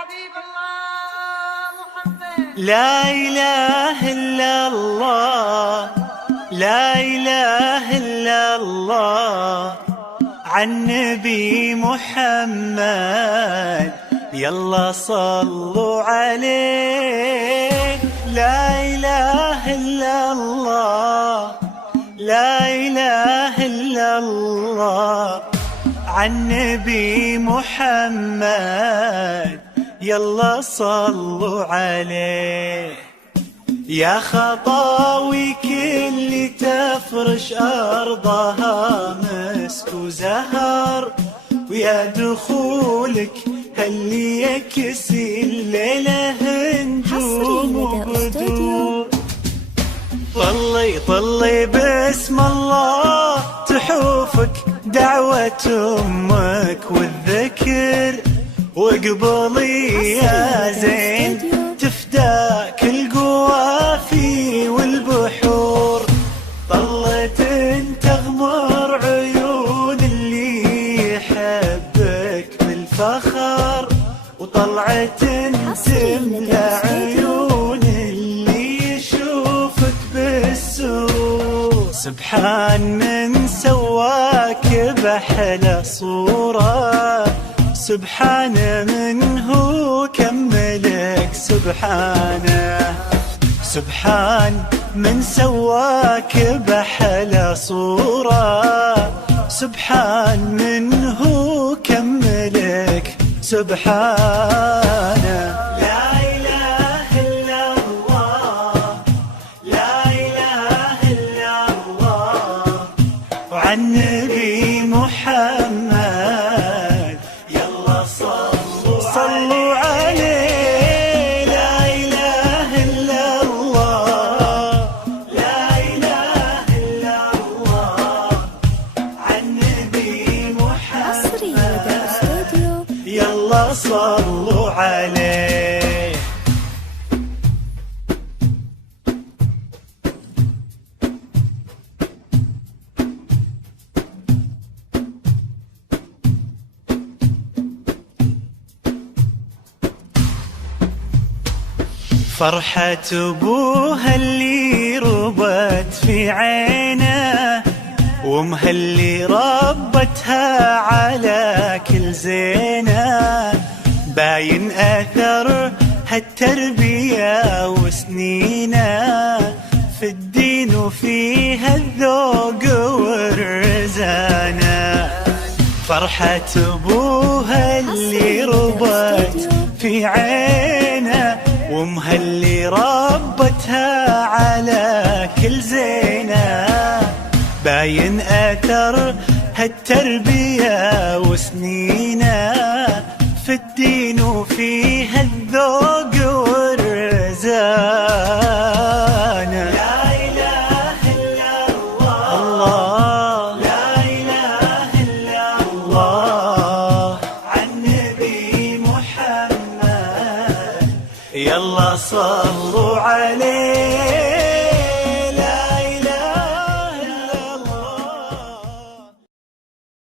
حبيب الله محمد. لا إله إلا الله، لا إله إلا الله، عن نبي محمد يلا صلوا عليه. لا إله إلا الله، لا إله إلا الله، عن نبي محمد يلا صلوا عليه. يا خطاوي كل تفرش أرضها مسك وزهر، ويا دخولك اللي يكسي الليلة نجوم وبدور. طلي طلي باسم الله تحوفك دعوة أمك والذكر، واقبلي يا زين تفداك القوافي والبحور. طلت تغمر عيون اللي يحبك بالفخر، وطلعة تملى عيون اللي يشوفك بالسور. سبحان من سواك بأحلى صورة، سبحان من هو كملك سبحانه. سبحان من سواك بأحلى صورة، سبحان من هو كملك سبحانه. لا إله إلا الله، لا إله إلا الله، وعن نبي محمد يلا صلوا عليه. لا إله إلا الله، لا إله إلا الله، عن نبي محمد يلا صلوا عليه. فرحة أبوها اللي ربت في عينه، وامها اللي ربتها على كل زينه. باين أثر هالتربية وسنينه في الدين وفيها الذوق والرزانة. فرحة أبوها اللي ربت في عينه، وامها اللي ربتها على كل زينة. باين أثر هالتربية وسنينه في الدين وفيها الذوق والرزانة. لا إله إلا الله، لا إله إلا الله، عن نبي محمد يلا صلوا عليه.